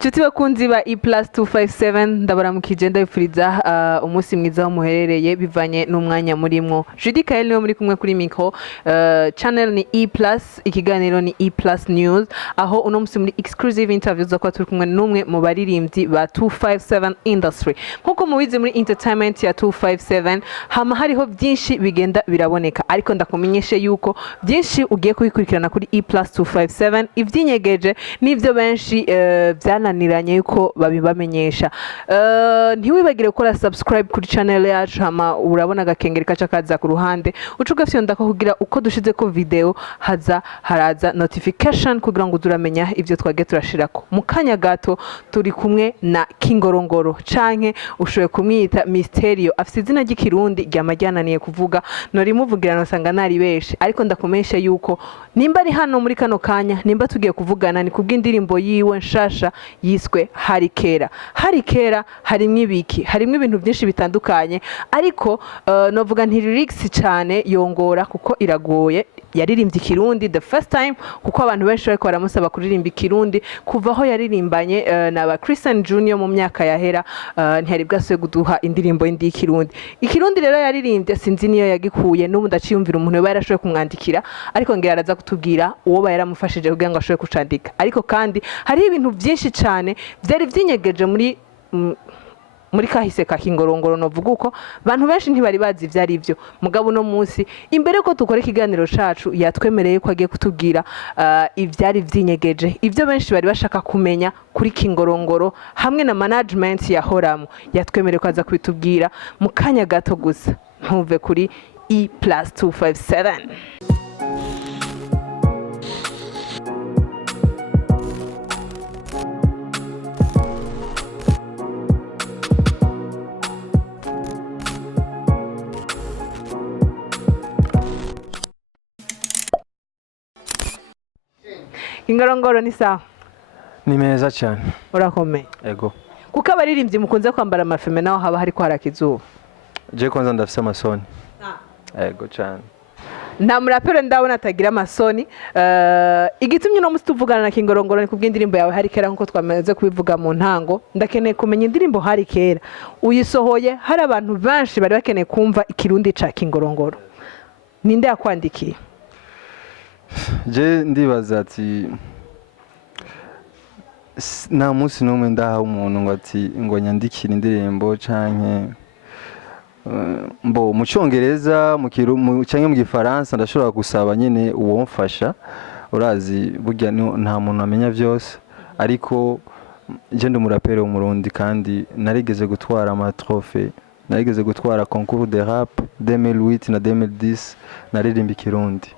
Nshuti bakunzi ba E+257 ndabaramukije ndabifuriza umunsi mwiza aho muherereye bivanye n'umwanya murimwo. Judy Kael niwe muri kumwe kuri micro. Channel ni E+, ikiganiro ni E+ News, aho uno munsi muri exclusive interviews zo kwa turi kumwe n'umwe mu baririmbyi ba 257 industry. Nkuko mubizi muri entertainment ya 257 hama hariho byinshi bigenda biraboneka, ariko ndakumenyeshe yuko byinshi ugiye kubikurikirana kuri E+257 ivyinyegeje n'ivyo benshi byananiranye yuko babibamenyesha. Ntiwibagire gukora subscribe kuri channel yacu, hama urabona agakengeri kaca kaza ku ruhande ucuga fyonda ko kugira uko dushize ko video haraza notification kugira ngo uzuramenya ivyo twage turashirako. Mu kanya gato turi kumwe na Kingorongoro canke ushoboye kumwita Mysterio, afite izina ry'ikirundi ryamajyananiye kuvuga no rimuvugirana usanga nari beshe, ariko ndakomesha yuko nimba ari hano muri kano kanya, nimba tugiye kuvugana ni kubw'indirimbo yiwe nshasha yiswe Harikera. Harikera harimwo ibiki, harimwo ibintu byinshi bitandukanye, ariko novuga nti lyrics cyane yongora kuko iragoye. Yaririmbye ikirundi the first time kuko abantu benshi bariko baramusaba kuririmba ikirundi kuva aho yaririmbanye na Christian Junior mu myaka yahera. Ntiyari bwasuye guduha indirimbo indi y'ikirundi. Ikirundi rero yaririmbye sinzi niyo yagikuye, n'ubu ndaciyumvira umuntu we yarashoboye kumwandikira, ariko ngira araza kutubwira uwo yaramufashije kugira ngo ashobore kucandika. Ariko kandi hari ibintu byinshi cyane byari byinyegeje muri kahise ka Kingorongoro, novuga uko abantu benshi ntibari bazi ivyari ivyo. Mugabo no munsi imbere ko dukora ikiganiro cacu yatwemereye ko agiye kutubwira ivyari vyinyegeje, ivyo benshi bari bashaka kumenya kuri Kingorongoro hamwe na management yahoramo. Yatwemereye ko aza kubitubwira mu kanya gato gusa. Ntuve kuri E+257. Kingorongoro ni sawa? Ni meza cyane. Urakomeye? Ego. Kuko abaririmbyi mukunze kwambara amafeme naho haba hariko harakizuba. Je kwanza ndafise amasoni. Ego cyane. Nta murapero ndabona atagira amasoni. Igitumye no musi tuvugana na Kingorongoro ni kubw'indirimbo yawe Harikera nkuko twamaze kubivuga mu ntango. Ndakeneye kumenya indirimbo Harikera uyisohoye, hari abantu benshi bari bakeneye kumva ikirundi ca Kingorongoro. Ninde yakwandikiye? Je ndibaza ati nta munsi n'umwe ndaha umuntu ngo ati ngo nyandikire indirimbo canke mu Cyongereza canke mu Gifaransa ndashobora gusaba nyene uwo mfasha. Urazi burya nta muntu amenya vyose, ariko je ndi umuraperi w'umurundi kandi narigeze gutwara amatrofe, narigeze gutwara concours de rap 2008 na 2010, naririmba ikirundi.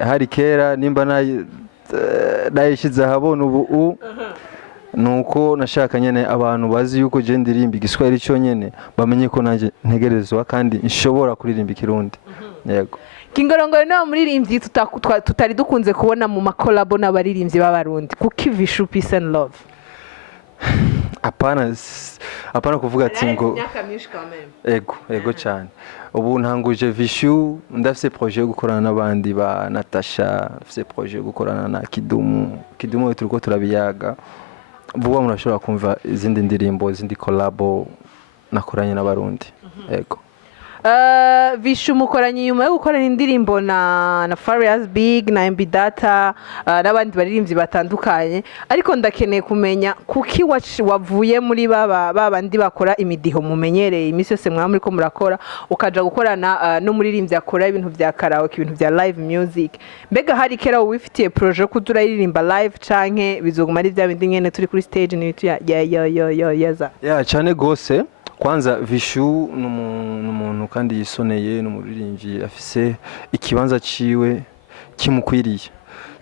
Harikera nimba nayishize ahabona ubu nuko nashaka nyene abantu bazi yuko je ndirimba igiswahili cyo nyene bamenye ko nanje ntegerezwa kandi nshobora kuririmba ikirundi. Yego. Kingorongoro no muririmbyi tutari dukunze kubona mu makolabo n'abaririmbyi b'abarundi. Kuki Vishu Peace and Love? Apana kuvuga ati ngo ego cyane. Ubu ntanguje Vishu, ndafise projet yo gukorana n'abandi ba Natasha, ndafise projet yo gukorana na Kidumu turiko turabiyaga. Vuba murashobora kumva izindi ndirimbo, izindi collabo nakoranye n'abarundi. Ego. Vishu mukoranye nyuma yo gukorana indirimbo na Farious Big na MB Data n'abandi baririmbyi batandukanye, ariko ndakeneye kumenya kuki wavuye muri babandi bakora imidiho mumenyereye imisi yose mwa muri ko murakora ukaja gukorana no muririmbyi akora ibintu vya karaoke, ibintu vya live music. Mbega Harikera wifitiye projet ko turayiririmba live canke bizoguma ari vya bindi nyene turi kuri stage ni bitu yaza? Ya cyane gose. Kwanza Vishu n'umuntu kandi yisoneye, n'umuririmbyi afise ikibanza ciwe kimukwiriye.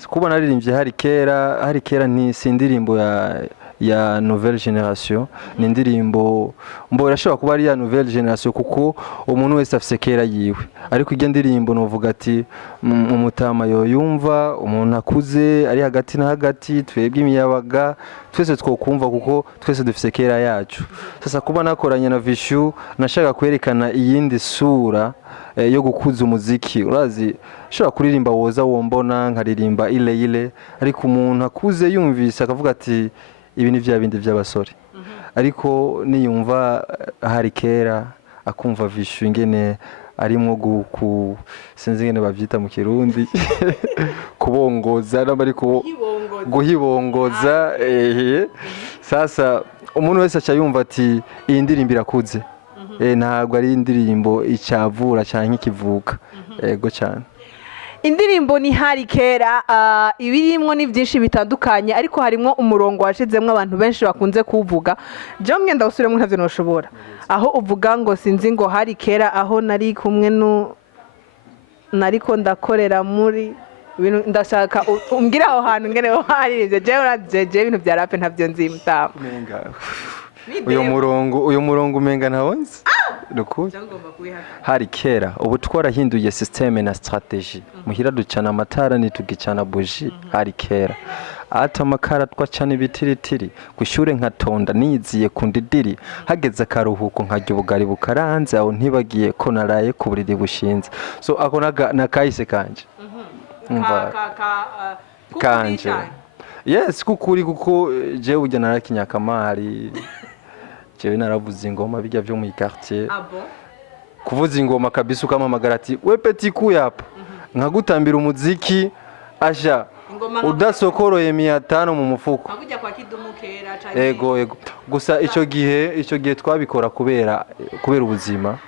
Kuba naririmbye Harikera ni sindirimbo ya nouvelle génération, ni indirimbo irashobora kuba ari ya nouvelle génération kuko umuntu wese afise kera yiwe, ariko iryo ndirimbo novuga ati umutama yoyumva, umuntu akuze ari hagati na hagati, twebwe imiyabaga twese twokumva kuko twese dufise kera yacu. Sasa kuba nakoranye na Vishu nashaka kwerekana iyindi sura yo gukuza umuziki. Urazi shobora kuririmba woza wombona nkaririmba ile ariko umuntu akuze yumvise akavuga ati ibi ni vya bindi vy'abasore ariko niyumva hari kera akumva vishu ingene arimwo sinzi ingene bavyita mu kirundi kubongoza n'abari guhibongoza sasa umuntu wese aca yumva ati iyi ndirimbo irakuze ntabwo ari indirimbo icavura canke ikivuka yego cyane. indirimbo ni hari kera ibirimwo ni byinshi bitandukanye ariko harimo umurongo washizemwo abantu benshi bakunze kuvuga je mwenda usubiremo ntavyo noshobora aho uvuga ngo sinzi ngo hari kera aho nari kumwe nariko ndakorera muri ndashaka umbwira aho hantu ngene ho haririze je ibintu bya rap ntavyo nzimutama uyu murongo umenga ntawonzi nukuri hari kera ubu twarahinduye systeme na strategie muhira ducana amatara nitugicana buji hari kera ata amakara twacana ibitiritiri gushure nkatonda niziye ku ndidiri hageze akaruhuko nkarya ubugari bukaranze aho ntibagiye ko naraye ku buriri bushinze so ako nakahise kanje kanje yes kukuri kuko jewe ujya narakinyakamari jewe naravuza ingoma bijya byo mu quartier kuvuza ingoma kabisa ukamamagara ati we petit kuyapa nkagutambira umuziki asha udasokoroye 500 mu mufuko ego gusa icyo gihe twabikora kubera ubuzima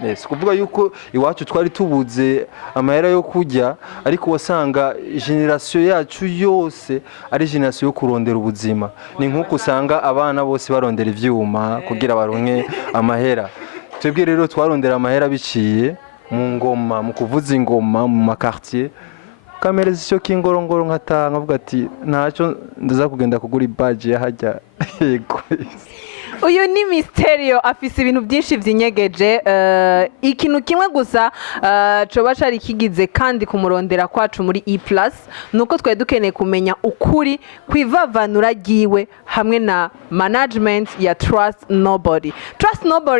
yes kuvuga yuko iwacu twari tubuze amahera yo kujya ariko wasanga generation yacu yose ari generation yo kurondera ubuzima ni nkuko usanga abana bose barondera ivyuma kugira baronke amahera twebwe rero twarondera amahera biciye mu ngoma mu kuvuza ingoma mu makartier kamereza icyo kingorongoro nkatanga avuga ati ntacyo ndaza kugenda kugura badge yahajya yego. uyu ni Mysterio afise ibintu byinshi vyinyegeje ikintu kimwe gusa coba cari kigize kandi kumurondera kwacu muri E+ nuko twari dukeneye kumenya ukuri kwivavanura giwe hamwe na management ya Trust Nobody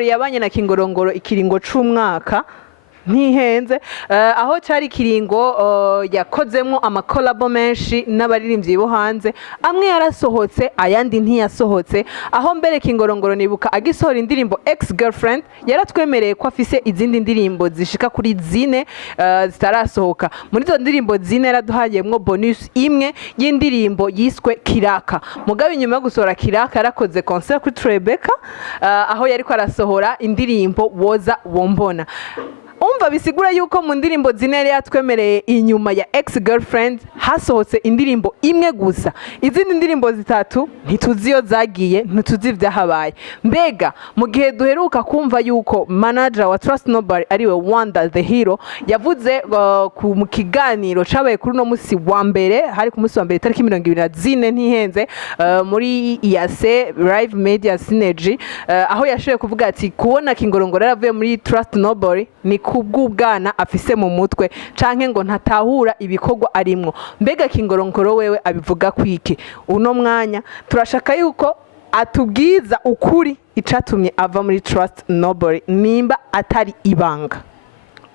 yabanye na Kingorongoro ikiringo c'umwaka ntihenze aho cyari kiringo yakozemwo amakolabo menshi n'abaririmbyi bo hanze amwe yarasohotse ayandi ntiyasohotse aho mbere Kingorongoro nibuka agisohora indirimbo ex girlfriend yaratwemereye ko afise izindi ndirimbo zishika kuri zine zitarasohoka muri izo ndirimbo zine yaraduhayemwo bonus imwe y'indirimbo yiswe Kiraka mugabe nyuma yo gusohora Kiraka yarakoze concert kuri Trebeka aho yariko arasohora indirimbo Woza Wombona umva bisigura yuko mu ndirimbo zinere yatwemereye inyuma ya ex girlfriend hasohotse indirimbo imwe gusa izindi ndirimbo zitatu ntituzi iyo zagiye ntituzi ivyahabaye mbega mu gihe duheruka kumva yuko manager wa Trust Nobody ariwe Wanda the Hero yavuze mu kiganiro cabaye kuri no musi wa mbere hari ku musi wa mbere tariki 24 ntihenze muri IAC Live Media Synergy aho yashoboye kuvuga ati kubona Kingorongoro yaravuye muri Trust Nobody ni kubw'ubwana afise mu mutwe canke ngo ntatahura ibikorwa arimwo mbega Kingorongoro wewe abivuga kwiki uno mwanya turashaka yuko atubwiza ukuri icatumye ava muri Trust Nobody nimba atari ibanga.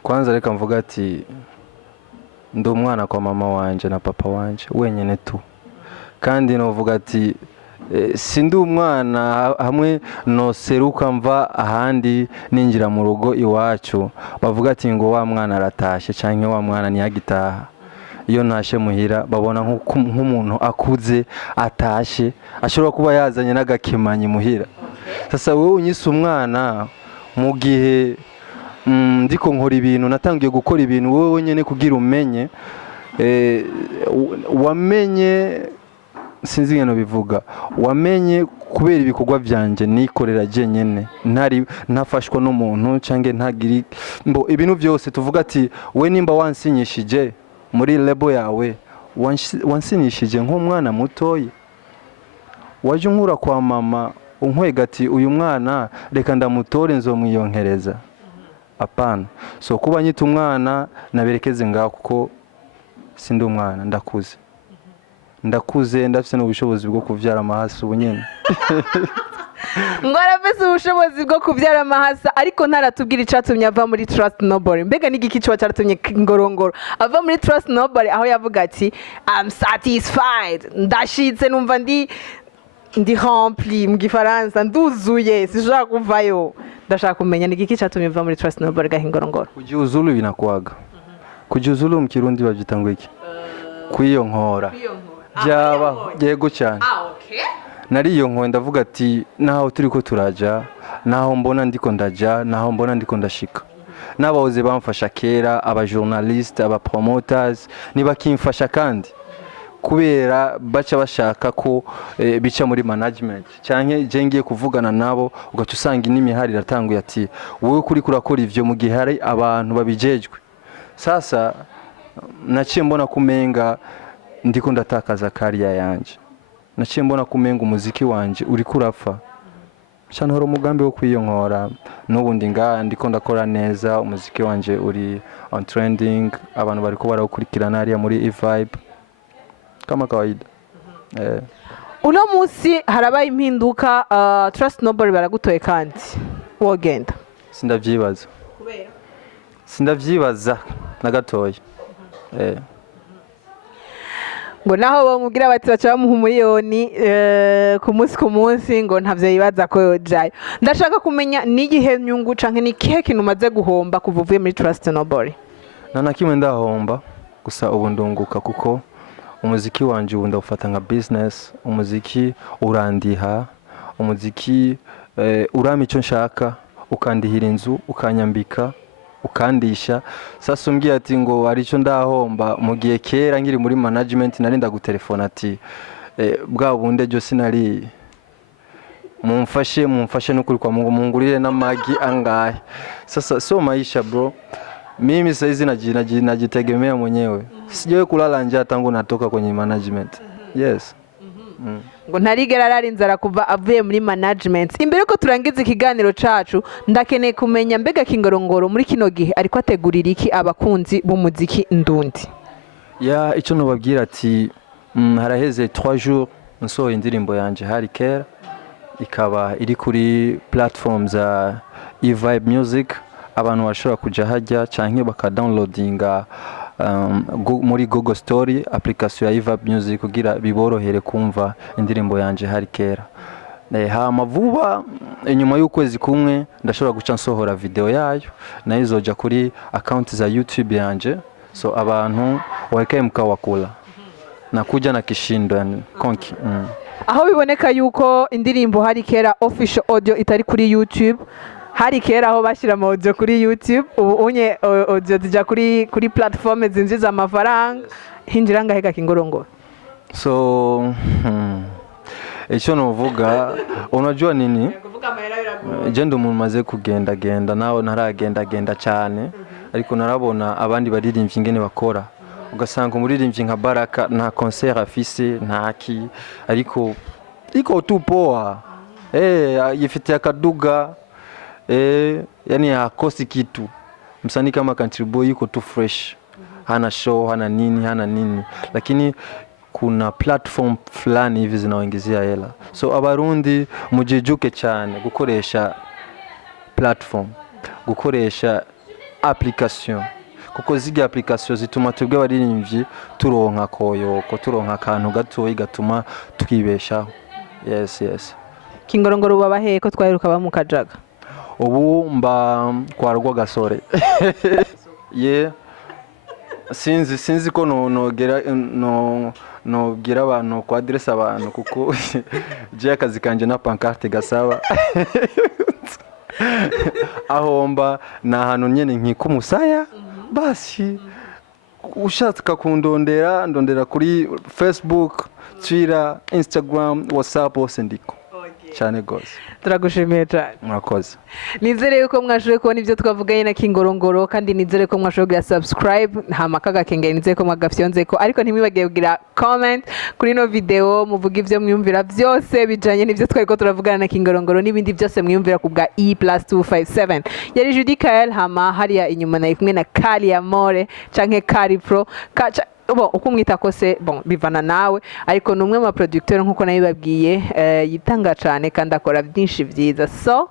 Kwanza reka mvuga ati ndi umwana kwa mama wanje na papa wanje wenyene tu kandi novuga ati sindi umwana hamwe no seruka mva ahandi ninjira mu rugo iwacu bavuga ati ngo wa mwana aratashe canke wa mwana ntiyagitaha iyo ntashe muhira babona nk'umuntu akuze atashe ashobora kuba yazanye n'agakemanyi muhira sasa wowe unyise umwana mu gihe ndiko nkora ibintu natangiye gukora ibintu wowe nyene kugira umenye wamenye sinzi ngeno bivuga wamenye kubera ibikorwa byanje nikorera je nyene ntafashwa n'umuntu canke ntagiri mbo ibintu byose tuvuga ati we nimba wansinyishije muri label yawe wansinyishije nk'umwana mutoyi waje nkura kwa mama unkwega ati uyu mwana reka ndamutore nzomwiyonkereza apana so kuba nyita umwana naberekeze ngaho kuko sindi umwana ndakuze ndafise n'ubushobozi bwo kuvyara amahasa ubunyene ngo arafise ubushobozi bwo kuvyara amahasa ariko ntaratubwira icatumye ava muri Trust Nobody mbega n'igiki cyo cyaratumye Kingorongoro ava muri Trust Nobody aho yavuga ati I'm satisfied ndashitse numva ndi ndi rempli mu gifaransa nduzuye sishaka kuvayo ndashaka kumenya ni igiki cyatumye uva muri Trust Nobel Gahingorongoro. Kujiuzulu binakuwaga. Kujiuzulu mu Kirundi bavyita ngo iki? Kwiyonkora. Byaba yego cyane. Okay. Nariyonkoye ndavuga ati naho turiko turaja, naho mbona ndiko ndaja, naho mbona ndiko ndashika. N'abahoze bamfasha kera, aba journalist, aba promoters, nibakimfasha kandi kubera baca bashaka ko bica muri management canke je ngiye kuvugana nabo ugaca usanga inimihari iratanguye ati wowe kuri kurakora ivyo mu gihe hari abantu babijejwe. Sasa naciye mbona kumenga ndiko ndatakaza career yanje, naciye mbona kumenga umuziki wanje uri kurapfa cyane. Horo umugambi wo kwiyonkora n'ubundi ndiko ndakora neza, umuziki wanje uri on trending, abantu bariko barawukurikirana hariya muri E-Vibe kama kawaida. Uno munsi harabaye impinduka, Trust Nobel baragutoye kandi wogenda. Sindavyibaza. Kubera Sindavyibaza na gatoya. ngo naho bamubwira bati baca bamuha umuliyoni ku munsi ngo ntavyo yibaza ko yojayo. Ndashaka kumenya n'igihe nyungu canke ni kihe kintu umaze guhomba kuva uvuye muri Trust Nobel? Na kimwe ndahomba, gusa ubu ndunguka kuko umuziki wanje ubu ndawufata nka business. Umuziki urandiha, umuziki urama icyo nshaka, ukandihira inzu, ukanyambika, ukandisha. Sasa umbwiye ati ngo ari cyo ndahomba, mu gihe kera nkiri muri management nari ndagutelefona ati bwa bunde byo sinari mumfashe n'ukuri kwa Mungu mungurire n'amagi angahe. Sasa so maisha bro, mimi saizi najitegemea mwenyewe, sijawe kulala njaa tangu natoka kwenye management. Yes. Ngo ntarigera arara inzara kuva avuye muri management. Imbere ko turangiza ikiganiro cacu ndakeneye kumenya mbega Kingorongoro muri kino gihe ariko ategurira iki abakunzi b'umuziki ndundi? Ya icyo nobabwira ati haraheze 3 jours nsohoye indirimbo yanje hari kera, ikaba iri kuri platform za E-Vibe Music. Abantu bashobora kuja hajya canke bakadownloadinga muri Google Story application ya E-Vibe Music kugira biborohere kumva indirimbo yanje hari kera. Hama vuba inyuma y'ukwezi kumwe ndashobora guca nsohora video yayo nayo izoja kuri account za YouTube yanje, so abantu wakaye mkawakula na kuja na kishindo yani konki. Aho biboneka yuko indirimbo hari kera official audio itari kuri YouTube, hari kera aho bashira ama audio kuri YouTube, ubu unye audio zija kuri platform zinjiza amafaranga, hinjira ngahega Kingorongoro. So icyo novuga, unajua nini, je ndi umuntu maze kugenda naho ntaragenda cyane, ariko narabona abandi baririmbyi ingene bakora, ugasanga umuririmbyi nka Baraka nta concert afise ntaki, ariko tu poa yifite akaduga yani hakosi kitu. Msanii kama Country Boy yuko tu fresh, hana show hana nini, lakini kuna platform fulani hivi zinaoingizia hela. So abarundi mujijuke cyane gukoresha platform, gukoresha application, kuko zige application zituma twebwe abaririmbyi turonka koyoko, turonka akantu gato igatuma twibeshaho. Yes. Kingorongoro babahe ko twaheruka bamukajaga? Ubu mba kwa Rwagasore. Sinzi ko nobwira abantu ku address abantu kuko je akazi kanje na pancarte gasaba. Aho mba na hano nyene nkikumusaya basi ushatse ndondera kuri Facebook, Twitter, Instagram, WhatsApp hose ndiko cyane gose. Turagushimiye cyane. Murakoze. Nizere yuko mwashoboye kubona ibyo twavuganye na Kingorongoro, kandi nizere ko mwashoboye kugira subscribe hama kagakengera, nizere ko mwagafyonze ko, ariko ntimwibagiye kugira comment kuri no video muvuga ivyo mwiyumvira byose bijanye n'ivyo twari ko turavugana na Kingorongoro n'ibindi byose mwiyumvira ku bwa E+257. Yari Judy Kael, hama hariya inyuma na kumwe na Kali Amore canke Kali Pro uko mwita kose bivana nawe, ariko numwe mu producteur nkuko nabibabwiye yitanga cyane kandi akora byinshi byiza. So